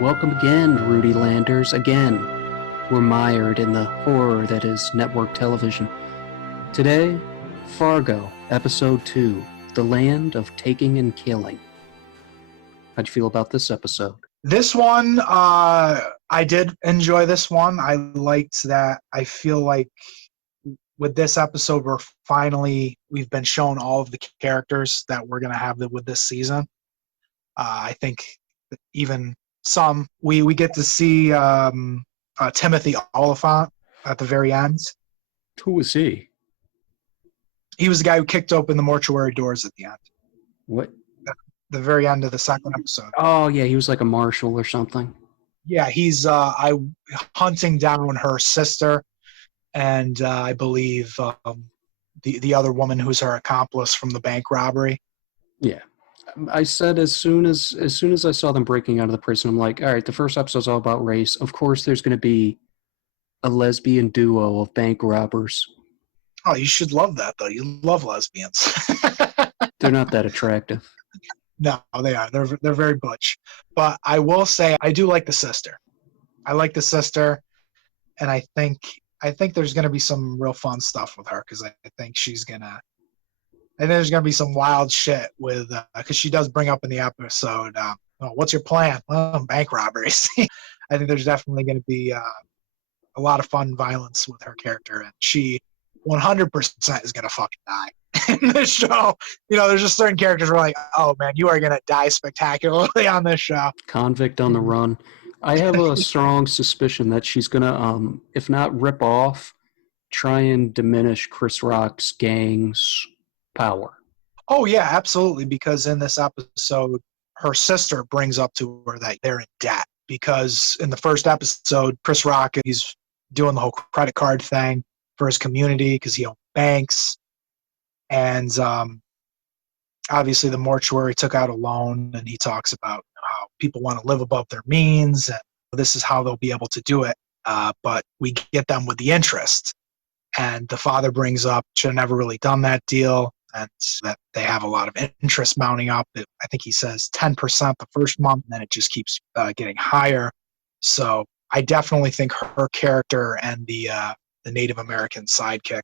Welcome again, Rudy Landers. Again, we're mired in the horror that is network television. Today, Fargo, Episode 2, The Land of Taking and Killing. How'd you feel about this episode? This one, I did enjoy this one. I liked that. I feel like with this episode, we've been shown all of the characters that we're going to have with this season. I think even some, we get to see Timothy Oliphant at the very end. Who was he? He was the guy who kicked open the mortuary doors at the end. What? The very end of the second episode. Oh, yeah, he was like a marshal or something. Yeah, he's hunting down her sister, and I believe the other woman who's her accomplice from the bank robbery. Yeah. I said as soon as I saw them breaking out of the prison, I'm like, all right, the first episode's all about race. Of course there's going to be a lesbian duo of bank robbers. Oh, you should love that, though. You love lesbians. They're not that attractive. No, they are. They're very butch. But I will say I do like the sister. I like the sister, and I think there's going to be some real fun stuff with her because I think she's gonna. And there's going to be some wild shit with because she does bring up in the episode, what's your plan? Well, bank robberies. I think there's definitely going to be a lot of fun violence with her character, and she 100% is going to fucking die in this show. You know, there's just certain characters where like, oh man, you are going to die spectacularly on this show. Convict on the run. I have a strong suspicion that she's going to, if not rip off, try and diminish Chris Rock's gang's power. Oh yeah, absolutely. Because in this episode, her sister brings up to her that they're in debt. Because in the first episode, Chris Rock, he's doing the whole credit card thing for his community because he owns banks. And obviously the mortuary took out a loan, and he talks about how people want to live above their means, and this is how they'll be able to do it. But we get them with the interest. And the father brings up, should have never really done that deal, and that they have a lot of interest mounting up. I think he says 10% the first month, and then it just keeps getting higher. So I definitely think her character and the Native American sidekick,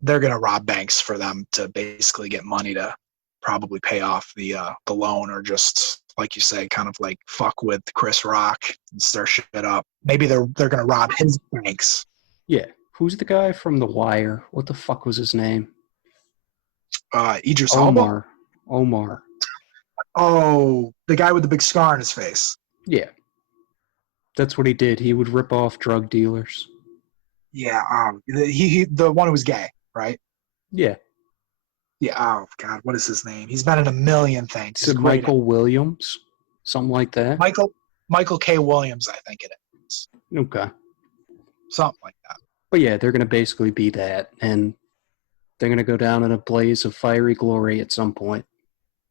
they're going to rob banks for them to basically get money to probably pay off the loan, or just, like you say, kind of like fuck with Chris Rock and stir shit up. Maybe they're going to rob his banks. Yeah. Who's the guy from The Wire? What the fuck was his name? Idris Elba? Omar. Oh, the guy with the big scar on his face. Yeah. That's what he did. He would rip off drug dealers. Yeah, he the one who was gay, right? Yeah. Yeah, oh God, what is his name? He's been in a million things. Is it Michael Williams? Something like that? Michael K. Williams, I think it is. Okay. Something like that. But yeah, they're going to basically be that, and they're going to go down in a blaze of fiery glory at some point.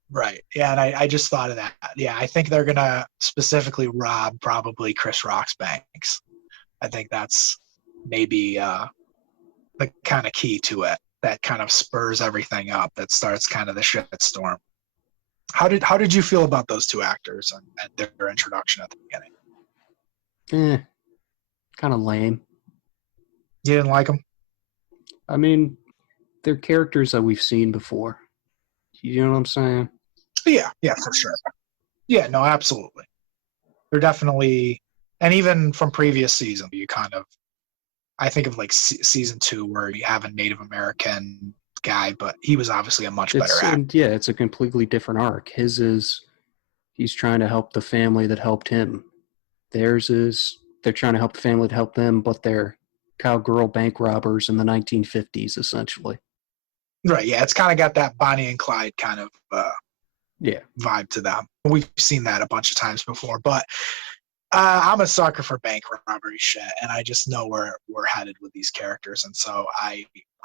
Right. Yeah, and I just thought of that. Yeah, I think they're going to specifically rob probably Chris Rock's banks. I think that's maybe the kind of key to it that kind of spurs everything up, that starts kind of the shitstorm. How did you feel about those two actors and their introduction at the beginning? Kind of lame. You didn't like them? I mean, they're characters that we've seen before. You know what I'm saying? Yeah, for sure. Yeah, no, absolutely. They're definitely, and even from previous season, you kind of, I think of like season 2 where you have a Native American guy, but he was obviously a much better actor. Yeah, it's a completely different arc. His is, he's trying to help the family that helped him. Theirs is, they're trying to help the family that helped them, but they're cowgirl bank robbers in the 1950s, essentially. Right, yeah, it's kind of got that Bonnie and Clyde kind of vibe to them. We've seen that a bunch of times before, but I'm a sucker for bank robbery shit, and I just know where we're headed with these characters, and so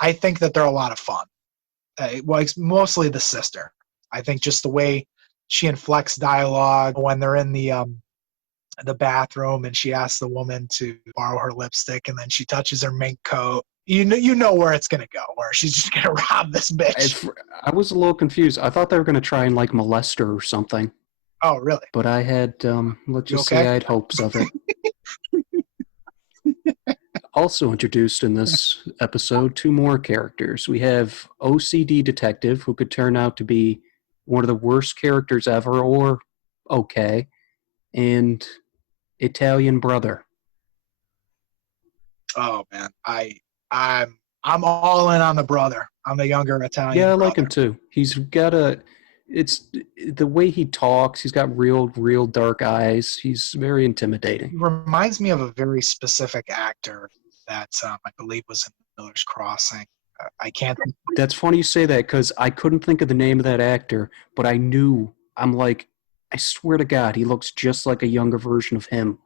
I think that they're a lot of fun. Well, it's mostly the sister. I think just the way she inflects dialogue when they're in the bathroom and she asks the woman to borrow her lipstick, and then she touches her mink coat. You know where it's gonna go, where she's just gonna rob this bitch. I was a little confused. I thought they were gonna try and like molest her or something. Oh, really? but I had, let's You just say okay? I had hopes of it. Also introduced in this episode, two more characters. We have OCD Detective, who could turn out to be one of the worst characters ever, or okay, and Italian Brother. Oh man, I'm all in on the brother. I'm the younger Yeah, Italian I like him brother. too. He's got a, it's the way he talks. He's got real dark eyes. He's very intimidating. He reminds me of a very specific actor that I believe was in Miller's Crossing. I can't. That's funny you say that because I couldn't think of the name of that actor, but I knew. I'm like, I swear to God, he looks just like a younger version of him.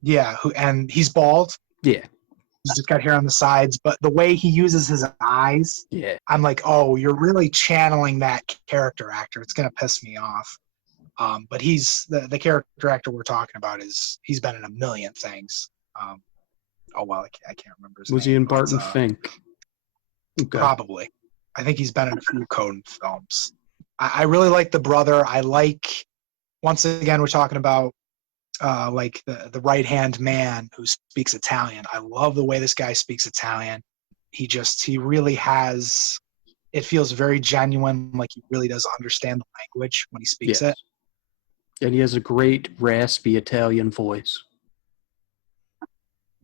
Yeah, and he's bald. Yeah, He's just got hair on the sides, but the way he uses his eyes, yeah. I'm like, oh, you're really channeling that character actor. It's gonna piss me off. But he's the character actor we're talking about he's been in a million things. Oh well, I can't remember his Was he name, in but Barton Fink? Okay. probably. I think he's been in a few Coen films. I really like the brother. I like, once again, we're talking about like the right hand man who speaks Italian. I love the way this guy speaks Italian. He really has. It feels very genuine, like he really does understand the language when he speaks Yes. it. And he has a great raspy Italian voice.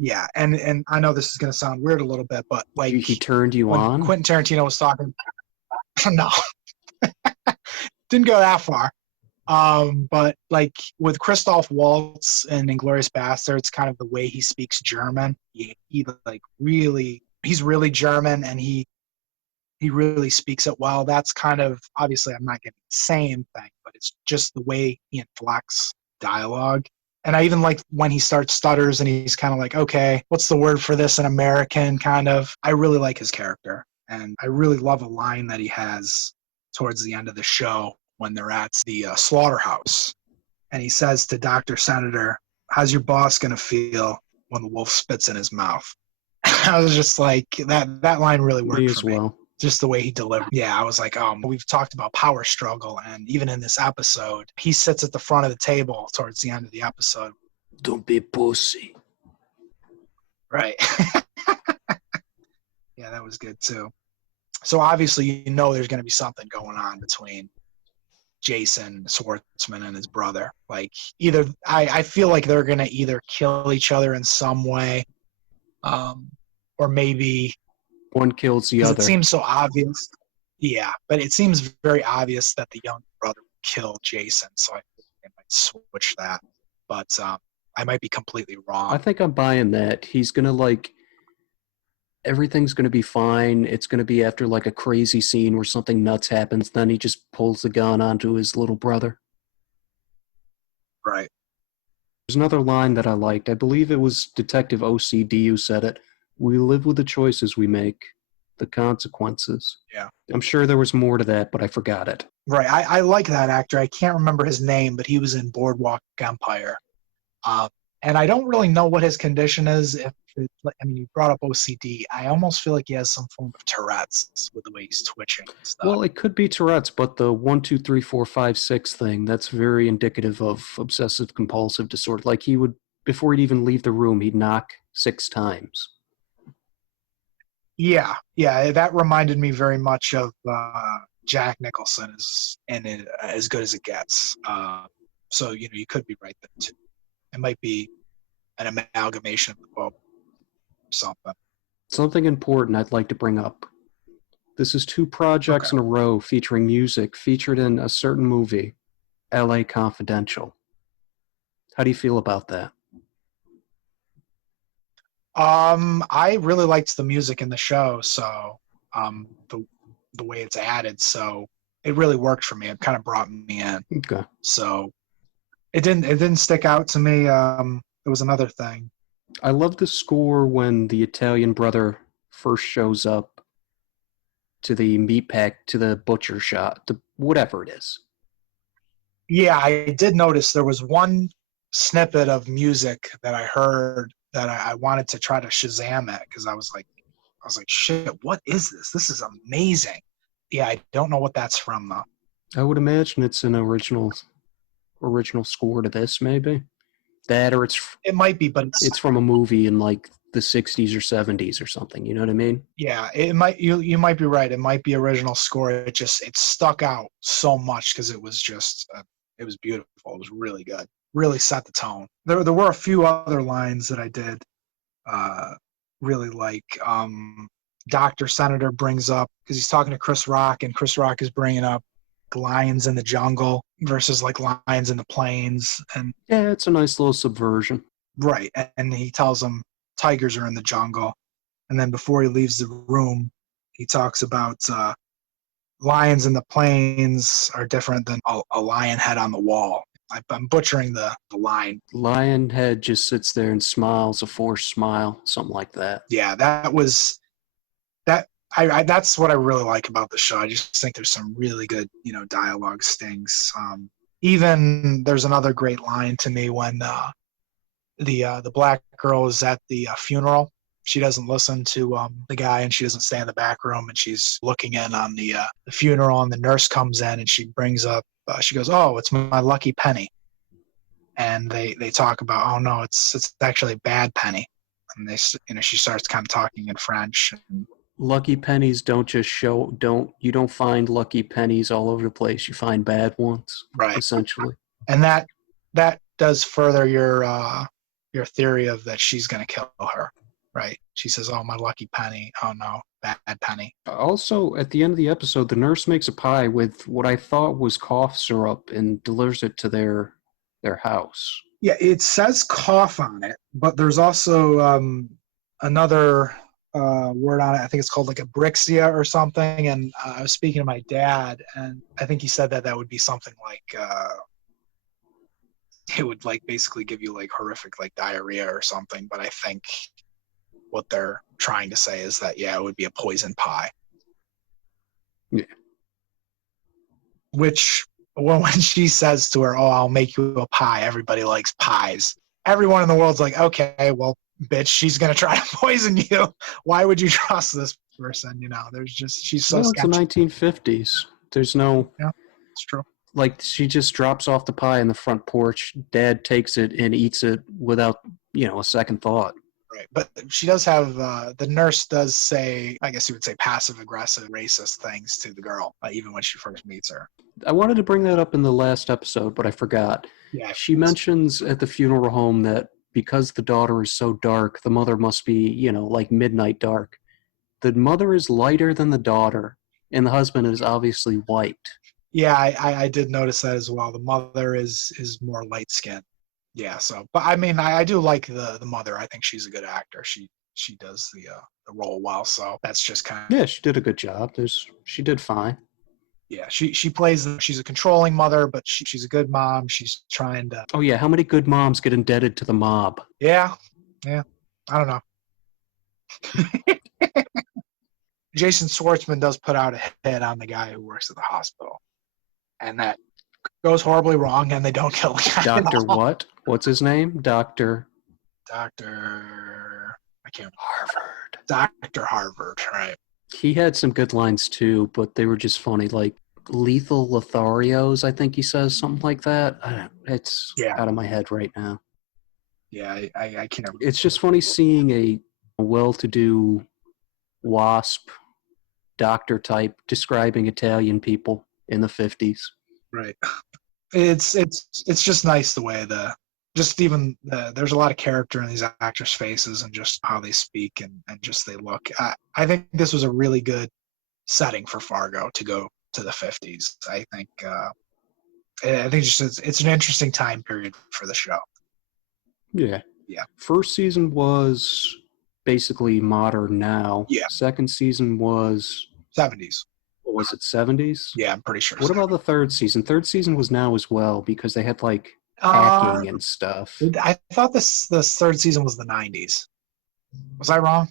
Yeah, and I know this is going to sound weird a little bit, but like He turned you when on? Quentin Tarantino was talking, no, didn't go that far. But like with Christoph Waltz in Inglourious Basterds, kind of the way he speaks German, he like really, he's really German, and he really speaks it well. That's kind of, obviously I'm not getting the same thing, but it's just the way he inflects dialogue. And I even like when he starts stutters and he's kind of like, okay, what's the word for this in American, kind of. I really like his character. And I really love a line that he has towards the end of the show when they're at the slaughterhouse. And he says to Dr. Senator, how's your boss going to feel when the wolf spits in his mouth? I was just like, that line really worked Me for as me. well. Just the way he delivered. Yeah, I was like, we've talked about power struggle, and even in this episode, he sits at the front of the table towards the end of the episode. Don't be pussy. Right. Yeah, that was good too. So obviously, you know, there's going to be something going on between Jason Schwartzman and his brother. Like, either I feel like they're going to either kill each other in some way, or maybe One kills the because it other. seems so obvious. Yeah, but it seems very obvious that the young brother killed Jason, so I think they might switch that. But I might be completely wrong. I think I'm buying that. He's gonna like everything's gonna be fine. It's gonna be after like a crazy scene where something nuts happens, then he just pulls the gun onto his little brother. Right. There's another line that I liked. I believe it was Detective OCD who said it. We live with the choices we make, the consequences. Yeah. I'm sure there was more to that, but I forgot it. Right. I like that actor. I can't remember his name, but he was in Boardwalk Empire. And I don't really know what his condition is. I mean, you brought up OCD. I almost feel like he has some form of Tourette's with the way he's twitching and stuff. Well, it could be Tourette's, but the 1, 2, 3, 4, 5, 6 thing, that's very indicative of obsessive compulsive disorder. Like he would, before he'd even leave the room, he'd knock 6 times. Yeah, that reminded me very much of Jack Nicholson and As Good as It Gets. So you could be right there too. It might be an amalgamation of the both or something. Something important I'd like to bring up. This is 2 projects in a row featuring music featured in a certain movie, LA Confidential. How do you feel about that? I really liked the music in the show, so the way it's added, so it really worked for me. It kind of brought me in. Okay. So it didn't stick out to me. There was another thing. I love the score when the Italian brother first shows up to the meat pack, to the butcher shop, to whatever it is. Yeah, I did notice there was one snippet of music that I heard that I wanted to try to Shazam it because I was like, shit, what is this? This is amazing. Yeah, I don't know what that's from though. I would imagine it's an original score to this, maybe. That or It might be, but it's from a movie in like the 60s or 70s or something. You know what I mean? yeah, it might. You might be right. It might be original score. It stuck out so much because it was just it was beautiful. It was really good. Really set the tone. There were a few other lines that I did uh, really like. Doctor Senator brings up because he's talking to Chris Rock, and Chris Rock is bringing up lions in the jungle versus like lions in the plains, and Yeah, it's a nice little subversion. right. And he tells him tigers are in the jungle, and then before he leaves the room, he talks about lions in the plains are different than a lion head on the wall. I'm butchering the line. Lionhead just sits there and smiles, a forced smile, something like that. Yeah, that was that. That's what I really like about the show. I just think there's some really good, dialogue stings. Even there's another great line to me when the black girl is at the funeral. She doesn't listen to the guy, and she doesn't stay in the back room, and she's looking in on the funeral, and the nurse comes in, and she brings up, she goes, "Oh, it's my lucky penny," and they talk about, "Oh no, it's actually bad penny," and she starts kind of talking in French. And, Lucky pennies you don't find lucky pennies all over the place. You find bad ones, right, essentially. and that does further your theory of that she's going to kill her. Right. She says, "Oh, my lucky penny. Oh no, bad penny." Also, at the end of the episode, the nurse makes a pie with what I thought was cough syrup and delivers it to their house. Yeah, it says cough on it, but there's also another word on it. I think it's called like a Brixia or something. And I was speaking to my dad, and I think he said that would be something like it would like basically give you like horrific like diarrhea or something. But I think what they're trying to say is that it would be a poison pie. Yeah. Which when she says to her, "Oh, I'll make you a pie," everybody likes pies. Everyone in the world's like, "Okay, well, bitch, she's gonna try to poison you. Why would you trust this person?" There's just she's so Well, it's the sketchy. 1950s. There's no, Yeah, it's true. like, she just drops off the pie in the front porch. Dad takes it and eats it without, a second thought. Right, but she does have the nurse does say, I guess you would say, passive aggressive, racist things to the girl, even when she first meets her. I wanted to bring that up in the last episode, but I forgot. Yeah, She mentions at the funeral home that because the daughter is so dark, the mother must be, like midnight dark. The mother is lighter than the daughter, and the husband is obviously white. yeah, I did notice that as well. The mother is more light skinned. Yeah, so but I mean I do like the mother. I think she's a good actor. She does the role well. So that's just kind of Yeah, she did a good job. She did fine. yeah. She plays she's a controlling mother, but she's a good mom. She's trying to Oh yeah, how many good moms get indebted to the mob? yeah. I don't know. Jason Schwartzman does put out a hit on the guy who works at the hospital, and that goes horribly wrong, and they don't kill the guy. Doctor what? What's his name? Doctor I can't. Harvard. Dr. Harvard, right? He had some good lines too, but they were just funny. Like lethal Lotharios, I think he says something like that. It's Yeah, out of my head right now. yeah. I can't. It's just funny seeing a well-to-do WASP doctor type describing Italian people in the 50s. Right. It's just nice the way there's a lot of character in these actors' faces and just how they speak and just they look. I think this was a really good setting for Fargo to go to the 50s. I think just it's an interesting time period for the show. Yeah. Yeah. First season was basically modern now. Yeah. Second season was 70s. what was it, 70s? Yeah, I'm pretty sure. What about the third season? Third season was now as well because they had like hacking and stuff. I thought this third season was the 90s. Was I wrong?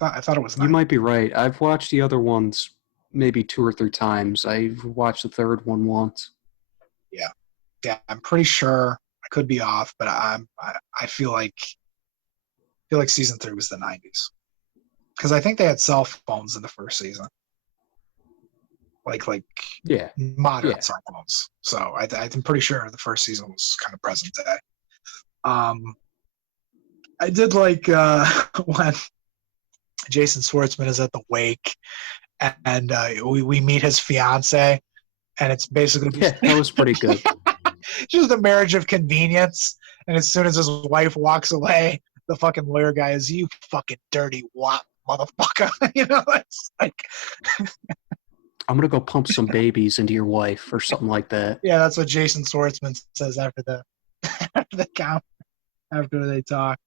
I thought it was 90s. You might be right. I've watched the other ones maybe 2 or 3 times. I've watched the third one once. Yeah, I'm pretty sure. I could be off, but I feel like season 3 was the 90s because I think they had cell phones in the first season. like Yeah. modern Yeah. cell phones. So I'm pretty sure the first season was kind of present day. I did like when Jason Schwartzman is at the wake and we meet his fiance, and it's basically Yeah, that was pretty good. just a marriage of convenience. And as soon as his wife walks away, the fucking lawyer guy is, you fucking dirty wop motherfucker. It's like, I'm going to go pump some babies into your wife or something like that. yeah, that's what Jason Schwartzman says after the after they talk,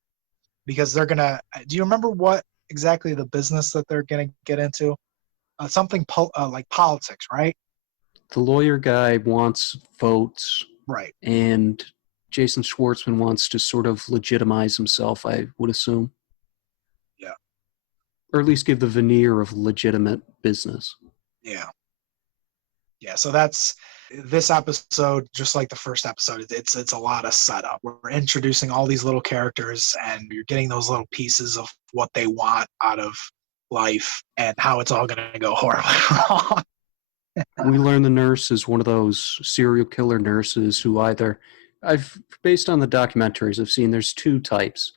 because they're gonna. Do you remember what exactly the business that they're gonna get into? Something like politics, right? The lawyer guy wants votes, Right. and Jason Schwartzman wants to sort of legitimize himself, I would assume. Yeah. Or at least give the veneer of legitimate business. Yeah. Yeah. So that's this episode, just like the first episode. It's a lot of setup. We're introducing all these little characters, and you're getting those little pieces of what they want out of life and how it's all going to go horribly wrong. We learn the nurse is one of those serial killer nurses who based on the documentaries I've seen, there's two types.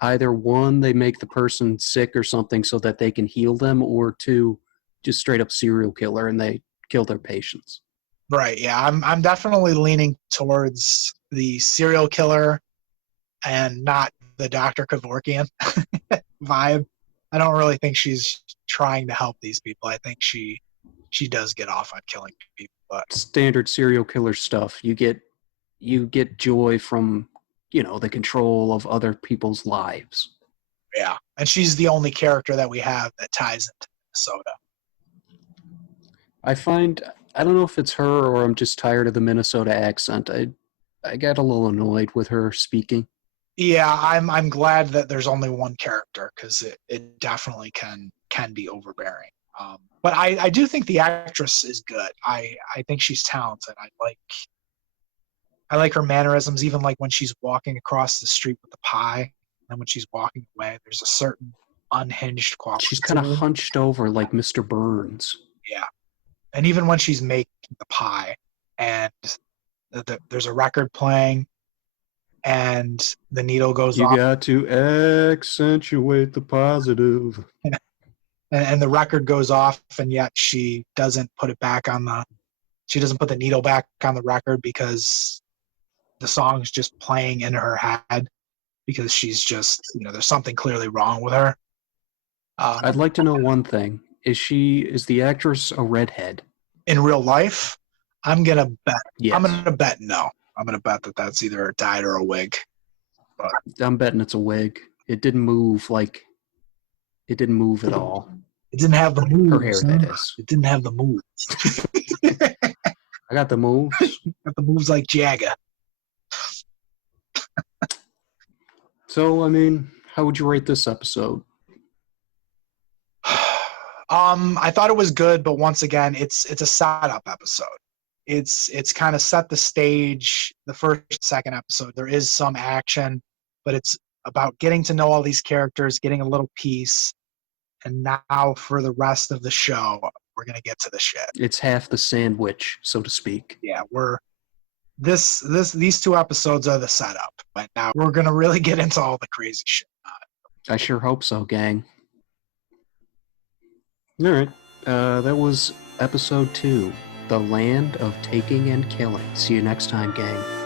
Either one, they make the person sick or something so that they can heal them, or two, just straight up serial killer and they kill their patients. Right. Yeah. I'm definitely leaning towards the serial killer and not the Dr. Kevorkian vibe. I don't really think she's trying to help these people. I think she does get off on killing people. But Standard serial killer stuff. You get joy from, the control of other people's lives. yeah, and she's the only character that we have that ties into Minnesota. I don't know if it's her or I'm just tired of the Minnesota accent. I got a little annoyed with her speaking. Yeah, I'm glad that there's only one character, because it definitely can be overbearing. But I do think the actress is good. I think she's talented. I like her mannerisms, even like when she's walking across the street with the pie, and when she's walking away, there's a certain unhinged quality. She's kind of hunched over like Mr. Burns. Yeah, and even when she's making the pie, and there's a record playing, and the needle goes off. You got to accentuate the positive. And the record goes off, and yet she doesn't put the needle back on the record, because the song's just playing in her head, because she's just, there's something clearly wrong with her. I'd like to know one thing. Is the actress a redhead? In real life, I'm going to bet. Yes. I'm going to bet no. I'm going to bet that that's either a dyed or a wig. But I'm betting it's a wig. It didn't move at all. It didn't have the moves. Her hair, that is. It didn't have the moves. I got the moves. Got the moves like Jagger. So, how would you rate this episode? I thought it was good, but once again, it's a setup episode. It's kind of set the stage. The second episode, there is some action, but it's about getting to know all these characters, getting a little piece, and now for the rest of the show, we're gonna get to the shit. It's half the sandwich, so to speak. Yeah, these two episodes are the setup, but now we're gonna really get into all the crazy shit. I sure hope so, gang. All right, that was episode 2, The Land of Taking and Killing. See you next time, gang.